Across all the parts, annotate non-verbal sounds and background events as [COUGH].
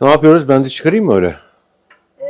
Ne yapıyoruz? Ben de çıkarayım mı öyle? Ee,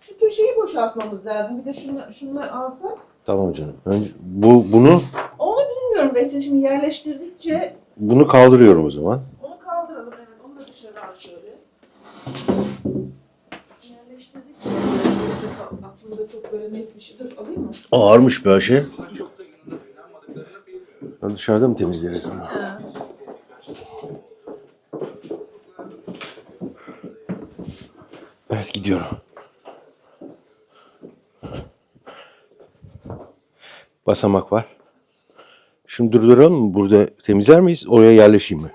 şu köşeyi boşaltmamız lazım. Bir de şunu, şunu alsak. Tamam canım. Önce bu bunu Onu bilmiyorum Behçet. Şimdi yerleştirdikçe bunu kaldırıyorum o zaman. onu kaldıralım. Evet, onu da dışarı al şöyle. Yerleştirdikçe aklımda çok böyle net bir şey. Dur alayım mı? Ağırmış be Ayşe. Ya Dışarıda mı temizleriz bunu? Ha. Evet gidiyorum. Basamak var. Şimdi durduralım mı? Burada temizler miyiz? Oraya yerleşeyim mi?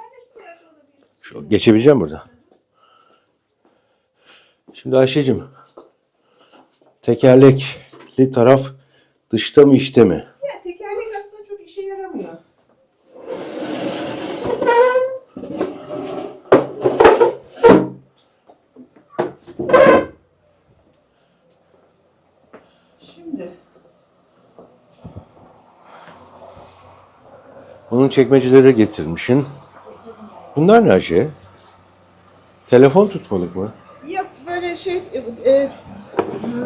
Şu, geçebileceğim burada. Şimdi Ayşe'cim. Tekerlekli taraf dışta mı içte mi? Onun çekmeceleri getirmişsin. Bunlar ne Ayşe? Telefon tutmalık mı? yok böyle şey e, e,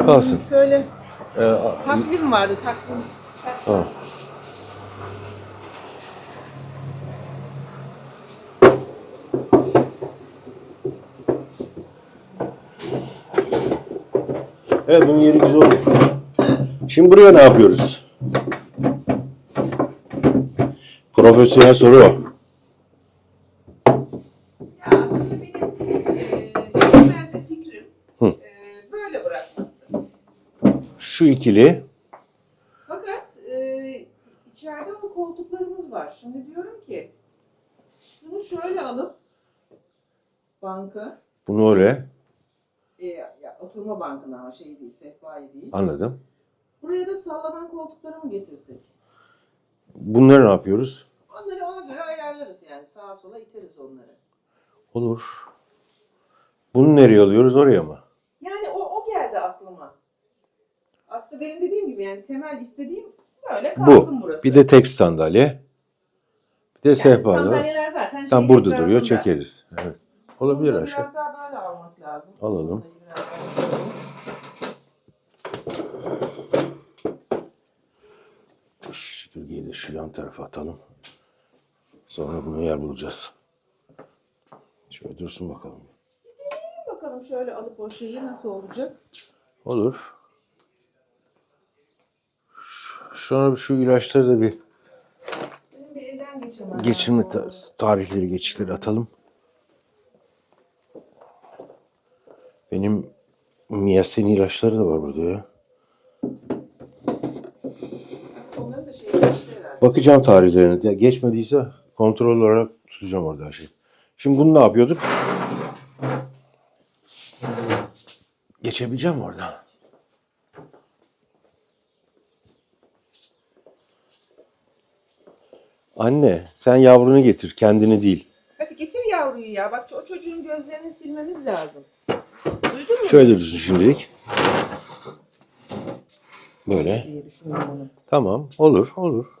Kalsın. söyle Ee, a- takvim vardı takvim. Tamam. Evet bunun yeri güzel oldu. Şimdi buraya ne yapıyoruz? Profesyonel soru o. Ya aslında benim e, temelde fikrim Hı. e, böyle bırakmaktı. Şu ikili Fakat e, içeride o koltuklarımız var. Şimdi diyorum ki şunu şöyle alıp banka bunu öyle e, ya, oturma bankına ama şey değil, sehpayı değil. anladım. Buraya da sallanan koltuklarımı getirsek. Bunları ne yapıyoruz? Olur. Bunu nereye alıyoruz oraya mı? Yani o, o geldi aklıma. Aslında benim dediğim gibi yani temel istediğim böyle kalsın Bu. burası. Bir de tek sandalye. Bir de yani sehpa da var. sandalyeler zaten Tam şeyin burada duruyor. etrafında. Çekeriz. Evet. Olabilir Bunu Ayşe. Biraz daha böyle almak lazım. Alalım. Masayı biraz daha. Şu süpürgeyi de şu yan tarafa atalım. Sonra bunu yer bulacağız. Şöyle dursun bakalım. Bakalım şöyle alıp o şeyi nasıl olacak? Olur. Sonra şu ilaçları da bir Senin bir elden geçirmen geçirme ta- tarihleri geçikleri atalım. Benim miyasen ilaçları da var burada ya. Onların da şeyi geçti herhalde. Bakacağım tarihlerine. Ya Geçmediyse kontrol olarak tutacağım orada her şeyi. Şimdi bunu ne yapıyorduk? Geçebileceğim mi orada? Anne sen yavrunu getir kendini değil. Hadi getir yavruyu ya. Bak o çocuğun gözlerini silmemiz lazım. Duydun mu? Şöyle dursun şimdilik. Böyle. Tamam olur olur.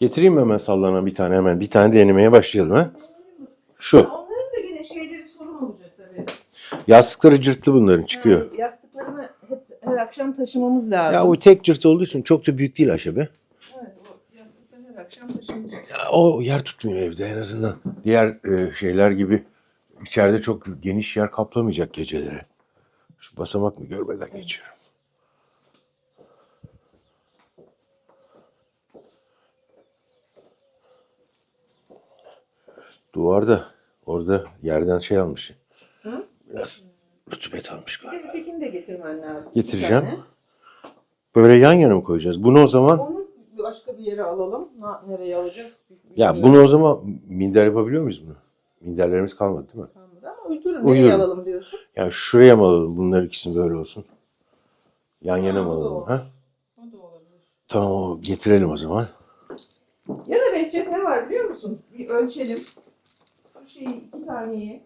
Getireyim mi hemen sallanan bir tane hemen. Bir tane denemeye başlayalım ha. Şu. Onların da gene şeyleri sorun olacak tabii. Yastıkları cırtlı bunların çıkıyor. Yani yastıklarını hep her akşam taşımamız lazım. Ya o tek cırt olduğu için çok da büyük değil Ayşe be. Evet o yastıklar her akşam taşınacak. Ya o yer tutmuyor evde en azından. Diğer e, şeyler gibi içeride çok geniş yer kaplamayacak geceleri. Şu basamak mı görmeden geçiyorum. Duvarda orada yerden şey almış. Hı? Biraz rutubet almış galiba. ötekini de getirmen lazım. Getireceğim. Bir tane. Böyle yan yana mı koyacağız? Bunu o zaman Onu başka bir yere alalım. Na- Nereye alacağız? ya Bilmiyorum. bunu o zaman minder yapabiliyor muyuz bunu? Minderlerimiz kalmadı değil mi? Kalmadı Ama uydurun. Uydurun. Nereye alalım diyorsun? Yani şuraya mı alalım? Bunlar ikisini böyle olsun. Yan yana mı Ha, o da alalım? olur. Ha? O da olabilir. Tamam o getirelim o zaman. Ya da Behçet ne var biliyor musun? Bir ölçelim. Şeyi iki taneyi.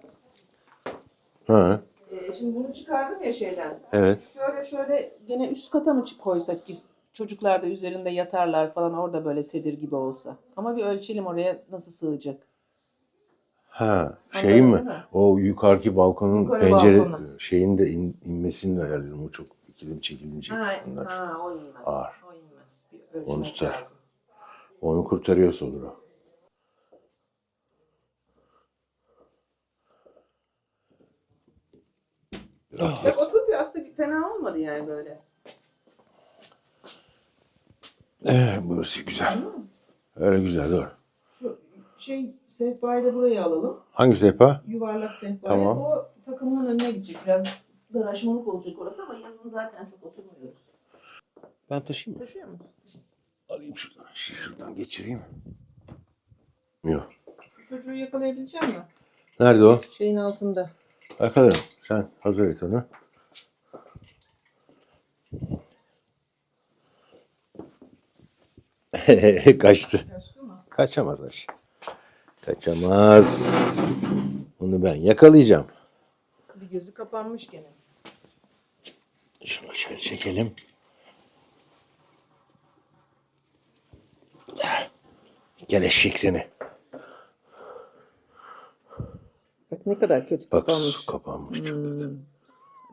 Ha, Ee, şimdi bunu çıkardım ya şeyden. evet. Şöyle şöyle gene üst kata mı çık koysak ki çocuklar da üzerinde yatarlar falan orada böyle sedir gibi olsa. Ama bir ölçelim oraya nasıl sığacak. Ha, Anladın şey mi? mi? O yukarıki balkonun Yukarı pencere balkonu. şeyin de in, inmesini de ayarladım. O çok ikilim çekilmeyecek. Ha, Bunlar. ha, o inmez. Ağır. O inmez. Bir ölçmek Onu tutar. lazım. Onu kurtarıyorsa olur o. Bak otur bir aslında bir fena olmadı yani böyle. Ee, burası güzel. Öyle güzel doğru. Şu şey sehpayı da buraya alalım. Hangi sehpa? Yuvarlak sehpayı. Tamam. O takımının önüne gidecek. Biraz daraşmalık olacak orası ama yazın zaten çok oturmuyoruz. Ben taşıyayım mı? Taşıyor musun? Alayım şuradan. Şu- Şuradan geçireyim. Yok. Şu çocuğu yakalayabilecek misin? Nerede o? Şeyin altında. Yakalarım. Sen hazır et onu. [LAUGHS] Kaçtı. Kaçamaz Ayşe. Kaçamaz. Onu ben yakalayacağım. Bir gözü kapanmış gene. Şunu şöyle çekelim. Gel eşek seni. Bak ne kadar kötü Bak kapanmış. kapanmış çok. Hmm.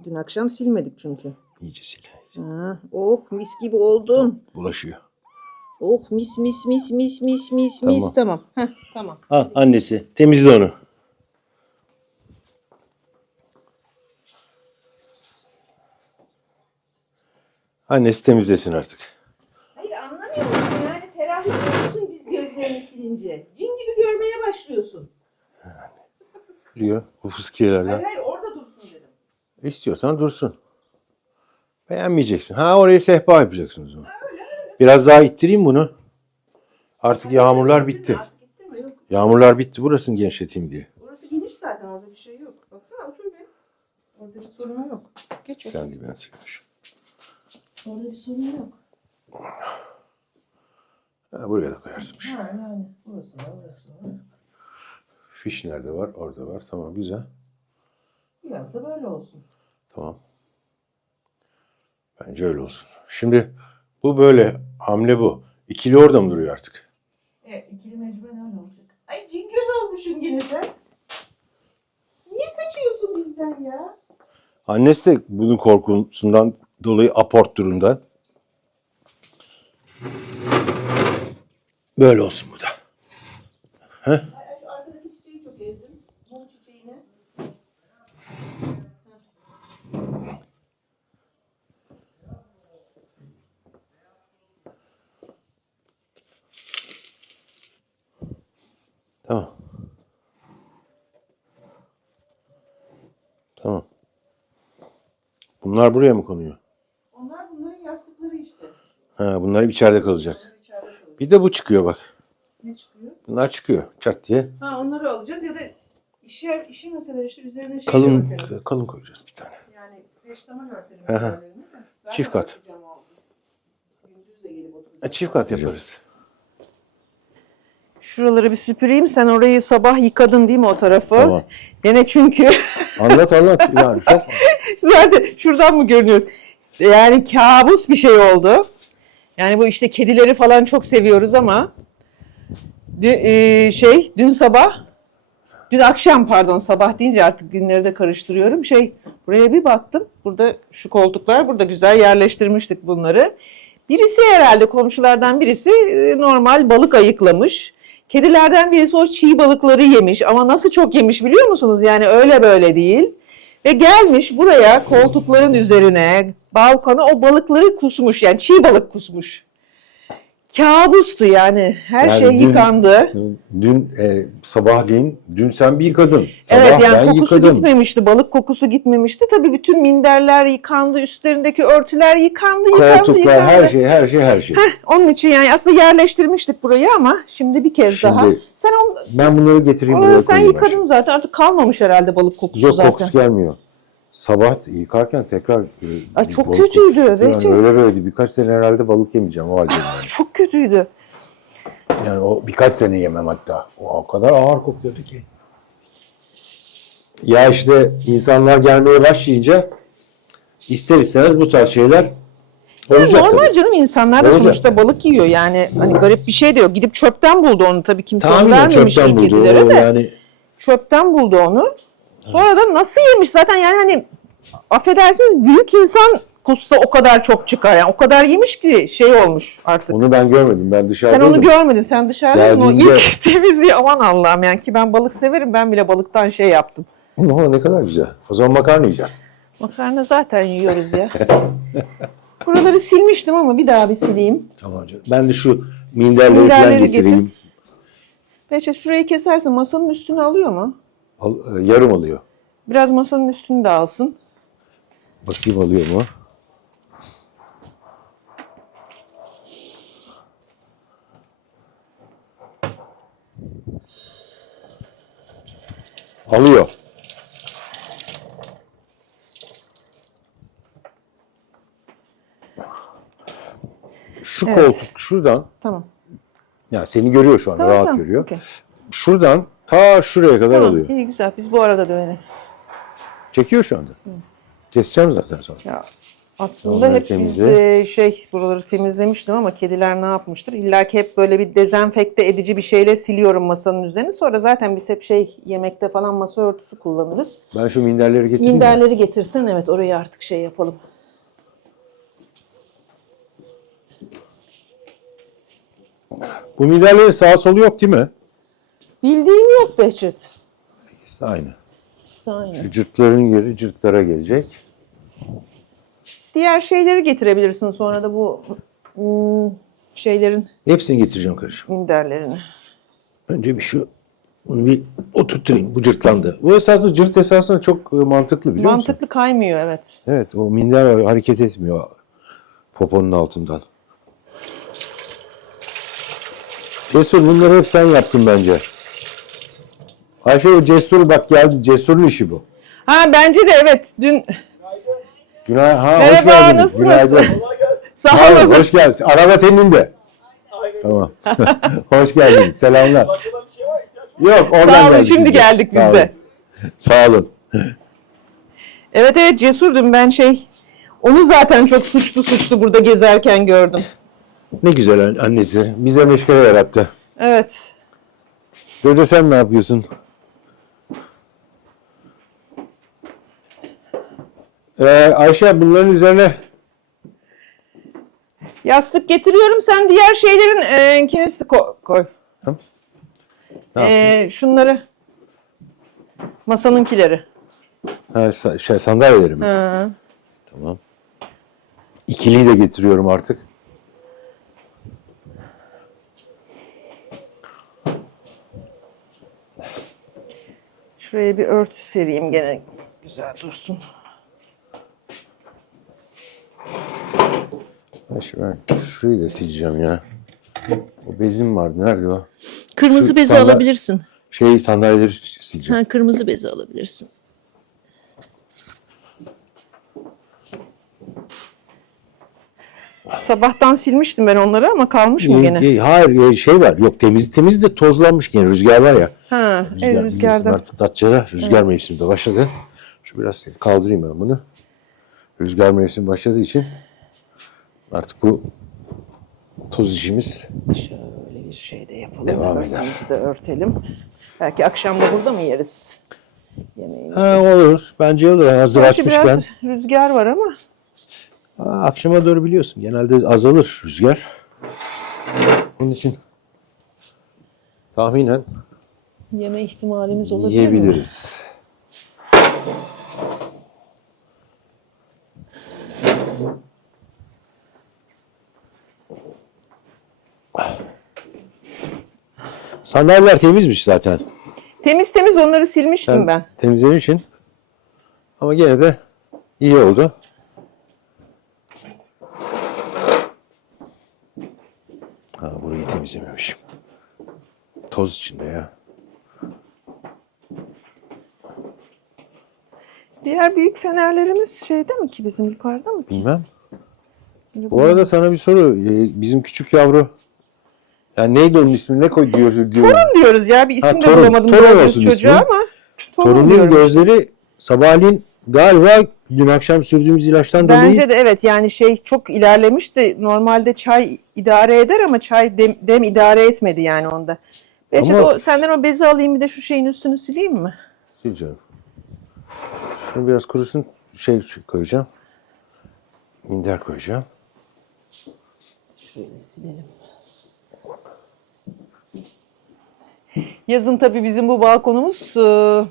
Dün akşam silmedik çünkü. İyice sil. Ha, oh mis gibi oldun. Bulaşıyor. Oh mis mis mis mis mis mis Tamam. mis tamam. Heh, tamam. Al annesi temizle onu. Annesi temizlesin artık. Hayır anlamıyor musun? Yani ferahlıyorsun biz gözlerini silince. Cin gibi görmeye başlıyorsun. Biliyor bu fıskiyelerden. Hayır hayır orada dursun dedim. İstiyorsan dursun. Beğenmeyeceksin. Ha orayı sehpa yapacaksınız onu. Biraz daha ittireyim bunu. Artık yağmurlar bitti. Artık gitti mi? Yok. Yağmurlar bitti. Burasını genişleteyim diye. Orası geniş zaten orada bir şey yok. Baksana otur bir. Orada bir sorun yok. Geç otur. Sen dibine çevir. Orada bir sorun yok. Ha, buraya da koyarsın. bir şey. Ha yani burası var burası var. Fiş nerede var? Orada var. Tamam güzel. Biraz da böyle olsun. Tamam. Bence öyle olsun. Şimdi bu böyle. Hamle bu. İkili orada mı duruyor artık? Evet ikili mecburen öyle olacak. Ay cin göz olmuşsun gene sen. Niye kaçıyorsun bizden ya? Annesi de bunun korkusundan dolayı aport durumda. Böyle olsun bu da. Ay, Tamam. Tamam. Bunlar buraya mı konuyor? Onlar bunların yastıkları işte. Ha, bunlar içeride kalacak. Bunlar içeride kalıyor. Bir de bu çıkıyor bak. Ne çıkıyor? Bunlar çıkıyor çat diye. Ha onları alacağız ya da işi, işi meseleleri işte üzerine şey Kalın örtelim. kalın koyacağız bir tane. Yani peştemal örtelim. Hı hı. üzerlerine de. Zaten Çift kat. örteceğim o. Gündüz de gelip oturacağım. Ha, çift kat yaparız. Şuraları bir süpüreyim. Sen orayı sabah yıkadın değil mi o tarafı? Tamam. Gene çünkü [LAUGHS] Anlat anlat. Yani çok zaten şuradan mı görünüyoruz? Yani kabus bir şey oldu. Yani bu işte kedileri falan çok seviyoruz ama dü- e, şey dün sabah dün akşam pardon sabah deyince artık günleri de karıştırıyorum. Şey buraya bir baktım. Burada şu koltuklar burada güzel yerleştirmiştik bunları. Birisi herhalde komşulardan birisi e, normal balık ayıklamış. Kedilerden birisi o çiğ balıkları yemiş ama nasıl çok yemiş biliyor musunuz? Yani öyle böyle değil. Ve gelmiş buraya koltukların üzerine balkona o balıkları kusmuş yani çiğ balık kusmuş. Kabustu yani her Yani şey dün- yıkandı. Dün e, sabahleyin, dün sen bir yıkadın. Sabah evet yani ben kokusu yıkadım. gitmemişti, balık kokusu gitmemişti. Tabii bütün minderler yıkandı, üstlerindeki örtüler yıkandı, yıkandı, Koltuklar, yıkandı. her şey, her şey, her şey. Onun için yani aslında yerleştirmiştik burayı ama şimdi bir kez Şimdi daha. Sen onu, Ben bunları getireyim buraya sen koyayım ben yıkadın zaten artık kalmamış herhalde balık kokusu. Yok zaten. kokusu gelmiyor. Sabah yıkarken tekrar... e, Ay, çok balık kötüydü. Yani öyle böyleydi. Birkaç sene herhalde balık yemeyeceğim o halde. Yani. Çok kötüydü. yani o birkaç sene yemem hatta. O, o kadar ağır kokuyordu ki. Ya işte insanlar gelmeye başlayınca ister istemez bu tarz şeyler olacak Normal tabii. canım insanlar da Olacak. sonuçta balık yiyor yani hani garip bir şey de yok. Gidip çöpten buldu onu tabii kimse onu Tahminen vermemiştir çöpten buldu. kedilere O de. yani çöpten buldu onu. Sonra da nasıl yemiş zaten yani hani affedersiniz büyük insan kussa o kadar çok çıkar. Yani o kadar yemiş ki şey olmuş artık. Onu ben görmedim. Ben Sen dışarıdaydım. onu görmedin. Sen dışarıdaydın. O Geldiğinde- ilk [LAUGHS] temizliği aman Allah'ım yani ki ben balık severim. Ben bile balıktan şey yaptım. Ama ne kadar güzel. O zaman makarna yiyeceğiz. Makarna zaten yiyoruz ya. [LAUGHS] Buraları silmiştim ama bir daha bir sileyim. Tamam canım. Ben de şu minderleri, falan Minderleri getireyim. Beşe şurayı kesersin masanın üstünü alıyor mu? Al- e, yarım alıyor. Biraz masanın üstünü de alsın. Bakayım alıyor mu? Alıyor. Şu Evet. koltuk şuradan, Tamam. ya seni görüyor şu an, Tamam, rahat tamam. görüyor. Okey. Şuradan ta şuraya kadar Tamam, alıyor. iyi güzel. Biz bu arada dönelim. Çekiyor şu anda. Keseceğim zaten sonra. Ya aslında Onları hep biz temizle. e, şey buraları temizlemiştim ama kediler ne yapmıştır? İlla ki hep böyle bir dezenfekte edici bir şeyle siliyorum masanın üzerine. Sonra zaten biz hep şey yemekte falan masa örtüsü kullanırız. Ben şu minderleri getireyim mi? Minderleri getirsen evet orayı artık şey yapalım. Bu minderlerin sağ solu yok değil mi? Bildiğim yok Behçet. İkisi de aynı. İşte aynı. Şu cırtların yeri cırtlara gelecek. Diğer şeyleri getirebilirsin sonra da bu hmm, şeylerin Hepsini getireceğim kardeşim. minderlerini. Önce bir şu bunu bir oturtturayım. Bu cırtlandı. Bu esasında cırt esasında çok e, mantıklı biliyor musun? Mantıklı kaymıyor evet. Evet o minder hareket etmiyor poponun altından. Cesur bunları hep sen yaptın bence. Ayşe o Cesur bak geldi. Cesur'un işi bu. Ha bence de evet dün Günay ha hoş Merhaba, geldiniz. nasılsınız? Günaydın. sağ Hayır, olun. hoş geldin. Araba senin de. Tamam. [LAUGHS] hoş geldiniz. Selamlar. Yok oradan Sağ olun geldik şimdi biz de. geldik biz Sağ de. olun. [LAUGHS] Sağ olun. Evet evet cesurdum ben şey onu zaten çok suçlu suçlu burada gezerken gördüm. Ne güzel an- annesi. Bize meşgale yarattı. Evet. Jojo sen ne yapıyorsun? Ee, Ayşe bunların üzerine Yastık getiriyorum sen diğer şeylerin e, ikincisi ko- koy. yaptın? E, şunları masanınkileri. Ha, sa- şey, sandalyeleri mi? Ha. Tamam. İkiliyi de getiriyorum artık. Şuraya bir örtü sereyim gene güzel dursun. Ayşe ben şurayı da sileceğim ya. O bezim vardı. Nerede o? Kırmızı Şu bezi sandal- alabilirsin. Şey sandalyeleri sileceğim. Ha, kırmızı bezi alabilirsin. Sabahtan silmiştim ben onları ama kalmış mı Ee, gene? e, Hayır e, şey var. Yok temiz temiz de tozlanmış gene. Rüzgar var ya. Ha, Rüzgar, biliyorsun rüzgarda. Artık Datça'da rüzgar mevsimi de başladı. Şu biraz kaldırayım ben bunu. Rüzgar mevsimi başladığı için artık bu toz işimiz Şöyle bir şey de yapalım. Devam eder. Örtümüzü de örtelim. Belki akşam da burada mı yeriz? Yemeğimizi. Ha, olur. Bence olur. Hazır Gerçi açmışken. biraz rüzgar var ama Aa, akşama doğru biliyorsun. Genelde azalır rüzgar. Onun için tahminen yeme ihtimalimiz olabilir mi? yiyebiliriz. Sandalyeler temizmiş zaten. Temiz temiz onları silmiştim Sen ben. temizlemişsin. Ama gene de iyi oldu. Ha burayı temizlememişim. Toz içinde ya. Diğer büyük fenerlerimiz şeyde mi ki bizim yukarıda mı ki? Bilmem. Bu arada sana bir soru. Ee, Bizim küçük yavru yani neydi onun ismi? Ne koy diyor diyor. Torun diyoruz ya bir isim de torun. bulamadım Torun doğru çocuğa ismi. ama torun Torunun diyorum gözleri sabahleyin galiba dün akşam sürdüğümüz ilaçtan Bence dolayı de evet yani şey çok ilerlemiş de normalde çay idare eder ama çay dem, dem idare etmedi yani onda. Behçet Ama- o, senden o bezi alayım bir de şu şeyin üstünü sileyim mi? Sil canım. Şunu biraz kurusun. Şey koyacağım. Minder koyacağım. Şöyle silelim. Yazın tabii bizim bu balkonumuz e,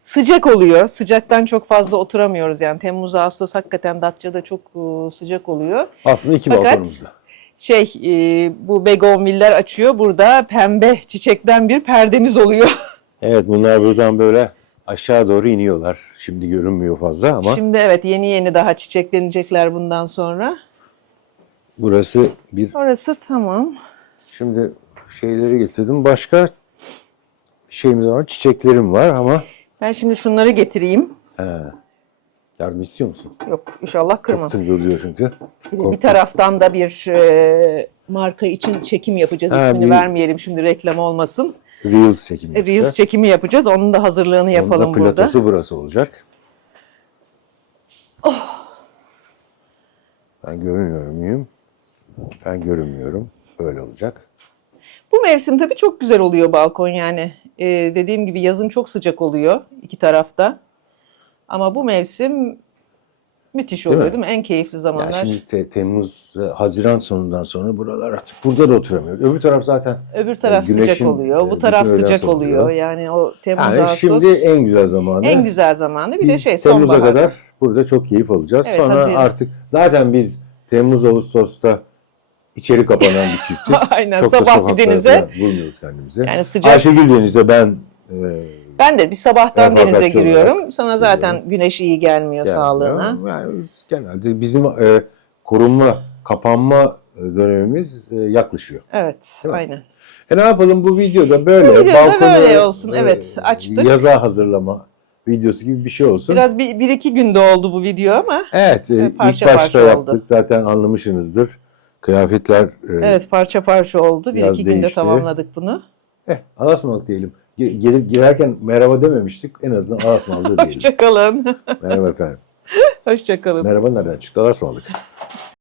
sıcak oluyor. Sıcaktan çok fazla oturamıyoruz yani. Temmuz, Ağustos hakikaten Datça'da çok e, sıcak oluyor. Aslında iki Fakat- balkonumuzda. Şey e, bu begonviller açıyor. Burada pembe çiçekten bir perdemiz oluyor. [LAUGHS] Evet bunlar buradan böyle aşağı doğru iniyorlar. Şimdi görünmüyor fazla ama Şimdi evet yeni yeni daha çiçeklenecekler bundan sonra. burası bir... Orası tamam. Şimdi şeyleri getirdim. Başka şeyimiz var. Çiçeklerim var ama... Ben şimdi şunları getireyim. He. Yardım istiyor musun? Yok inşallah kırmam. Çok tıngırlıyor çünkü. Bir, de bir Korktum. taraftan da bir e, marka için çekim yapacağız. Ha, İsmini bir- vermeyelim şimdi reklam olmasın. Reels çekimi Reels yapacağız. çekimi yapacağız. Onun da hazırlığını Onun da yapalım burada. platosu burası olacak. Ben görünüyor muyum? Ben görünmüyorum. Böyle olacak. Bu mevsim tabii çok güzel oluyor balkon yani. E, dediğim gibi yazın çok sıcak oluyor iki tarafta. Ama bu mevsim müthiş oluyor mi? değil mi? En keyifli zamanlar. şimdi te- Temmuz, Haziran sonundan sonra buralar artık burada da oturamıyor. Öbür taraf zaten Öbür taraf güneşin, sıcak oluyor. e, Bu taraf bütün öğlen sıcak oluyor. oluyor. Yani o Temmuz, yani Ağustos şimdi en güzel zamanı. en güzel zamanı. Bir de Biz şey Temmuz'a sonbahar. kadar burada çok keyif alacağız. Evet, Sonra Haziran. artık zaten biz Temmuz Ağustos'ta içeri kapanan bir çiftiz. [LAUGHS] Aynen, Çok sabah bir denize. bulmuyoruz kendimizi. Yani sıcak. Ayşegül Deniz'e ben e, Ben de bir sabahtan denize giriyorum. Sana zaten giriyorum. güneş iyi gelmiyor gelmiyor. sağlığına. Yani genelde bizim e, korunma, kapanma e, dönemimiz e, yaklaşıyor. Evet, Değil mi? aynen. E ne yapalım bu videoda böyle. Bu videoda balkonu, e, böyle olsun, evet, açtık. Yaza hazırlama videosu gibi bir şey olsun. Biraz bir, bir iki günde oldu bu video ama Evet, e, ilk parça başta parça yaptık. oldu. Zaten anlamışsınızdır. Kıyafetler e, evet parça parça oldu. Bir Biraz iki günde değişti. tamamladık bunu. eh, alasmalık diyelim. Ge- Gelip girerken merhaba dememiştik. En azından alasmalık [LAUGHS] diyelim. Hoşçakalın. merhaba efendim. [LAUGHS] Hoşçakalın. Merhaba nereden çıktı? Alasmalık.